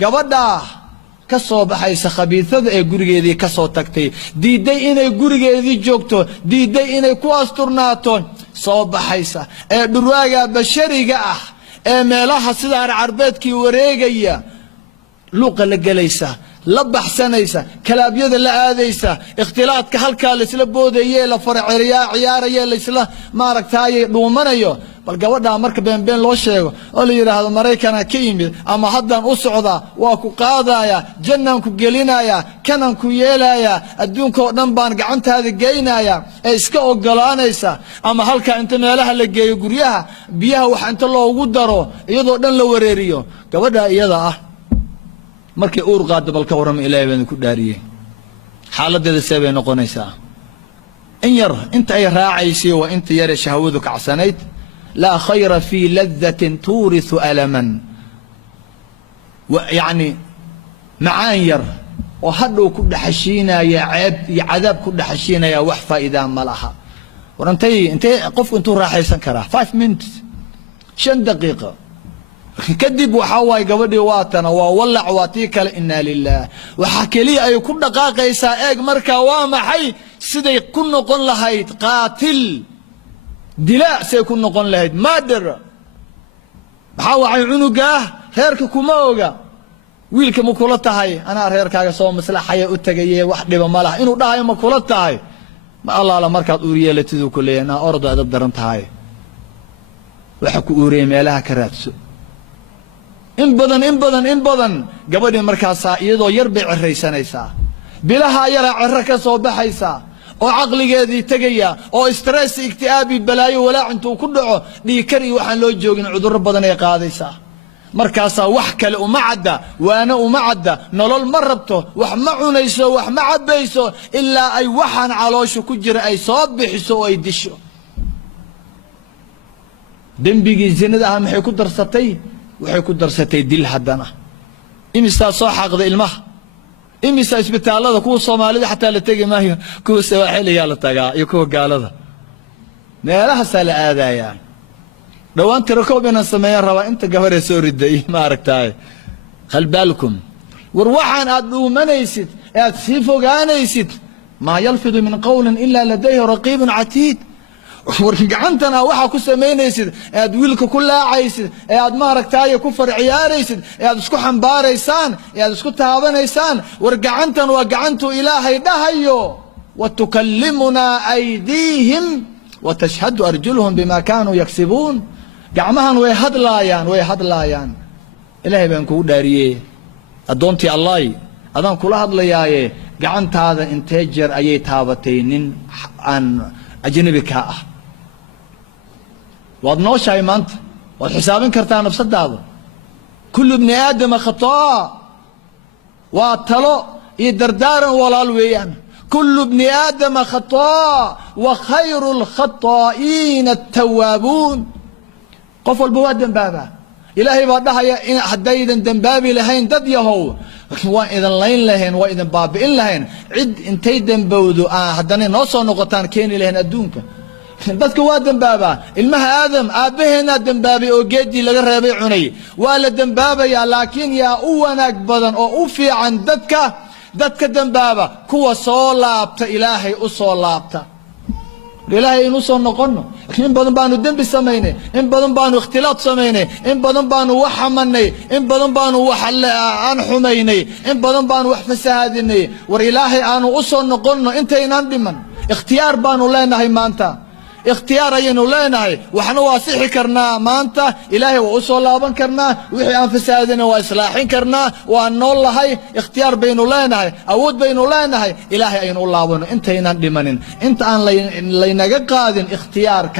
gabadha ka soo baxaysa khabiithada ee gurigeedii ka soo tagtay diiday inay gurigeedii joogto diiday inay ku asturnaato soo baxaysa ee dhurwaaga bashariga ah ee meelaha sida carbeedkii wareegaya luuqa la galaysa la baxsanaysa kalaabyada la aadaysa ikhtilaadka halka la isla boodayay la farciriya ciyaaraya la isla maaragtay dhuumanayo bal gabadha marka been loo sheego oo la yiraahdo Mareykanka ka yimid ama hadan u socda waa ku qaadaya jannaan ku gelinaya kanan ku yeelaya adduunka oo dhan baan gacantaada geynaya ee iska ogolaanaysa ama halka inta meelaha la geeyo guryaha biyaha wax inta loogu daro iyadoo dhan la wareeriyo gabadha iyada ah markay uur qaado balka waram Ilaahay baan ku dhaariyay xaaladeeda sabay noqonaysaa in yar inta ay raacaysay waa inta yar shahwadu kacsanayd لا خير في لذة تورث ألما ويعني معاير وهدو كل حشينا يا عذاب كل حشينا يا وحفة إذا ملها انت قف انتو راح يسنكرها 5 minutes 5 دقيقة كذب وحواي قبل واتنا وولع واتيك إنا لله وحكي لي أي كل دقائق يساء مركا وامحي سيدي كنا قل لهيت قاتل دلاء سيكون نقول لهيد ما در بحاول عنقه هيرك كموجا ويلك مكولتها هاي أنا هيرك صوم مثل حياة أتجيه واحدة بمالها إنه ده هاي مكولتها هاي ما الله على مركز أوريا لتذو كلية أنا أرض أدب درنتها هاي وحكوا أوريا مالها كراتسو إن بدن قبل مركز سائد يربع الرئيسان يسا بلها يرى عرك صوبها يسا oo aqligeedii tagaya oo stress iktiaabi balaayo walaa intuu ku dhaco dhiikari waxaan loo joogin cudur badan ay qaadaysa markaas wax kale uma cadda waana uma cadda nolol ma rabto wax ma cunayso wax ma cabayso ilaa ay waxaan caloosho ku jira ay soo bixiso oo ay disho dambigii zinada ah maxay ku darsatay dil hadana imisa soo xaqda ilmaha إمسا إسبتال الله كو صومالي حتى لا تجي معي كو سواحلي يا لتجا يكو قالذا ما لها سال آذايا لو أنت ركوبنا السماء روا أنت جهر سوري الدي ما ركتاي خل بالكم وروحان أدو من يسد أتسيفو جانا يسد ما يلفظ من قول إلا لديه رقيب عتيد ورجعنتنا وحا كسمينيسد اد ويلك كلها عايسد اد ماركتاي كفر عياريسد اد اسكو حنباريسان اد اسكو تابانيسان ورجعنتن وجعنتو الهي دهيو وتكلمنا ايديهم وتشهد ارجلهم بما كانوا يكسبون جعمهن ويهدلايان الهي بانكو داريه ادونتي الله ادان كula hadlayaaye gacantaada inteejer ayay taabataynin aan ajnabi ka ah وضنو شاي مانت والحسابين كرتان بصدابه كل ابن آدم خطاء واتلو يدردارا ولا الويان كل ابن آدم خطاء وخير الخطائين التوابون قفل بواد دنبابا إلهي بعدها يا حدايدا دنبابي لهين دد يهو وإذا لين لهين وإذا باب إن لهين عد انتي دنبودو هداني نوصو نقطان كيني لهين أدونك dadka waa dambaaba ilmaha aadam aabaheena dambaabay oo geedii laga reebay cunay waa la dambaabaya laakiin yaa u wanaag badan oo u fiican dadka dambaaba kuwa soo laabta ilaahay u soo laabta ilaahay inuu soo noqono in badan baanu dambi sameeynay in badan baanu ikhtilaaf sameeynay in badan baanu wax xamanay in badan baanu wax aan xumaynay in badan baanu wax fasaadinay war ilaahay aanu u soo noqono intaynan dhiman ikhtiyaar baanu leenahay maanta اختيار أينو ليناي وحنا واسحي كرنا مانتا إلهي وأصول لابن كرنا وحي أنفسادنا وإصلاحين كرنا وأن الله هاي اختيار بينو ليناي أود بينو ليناي إلهي أينو لابن انت ينان دمانين انت أن ليناك قادن اختيارك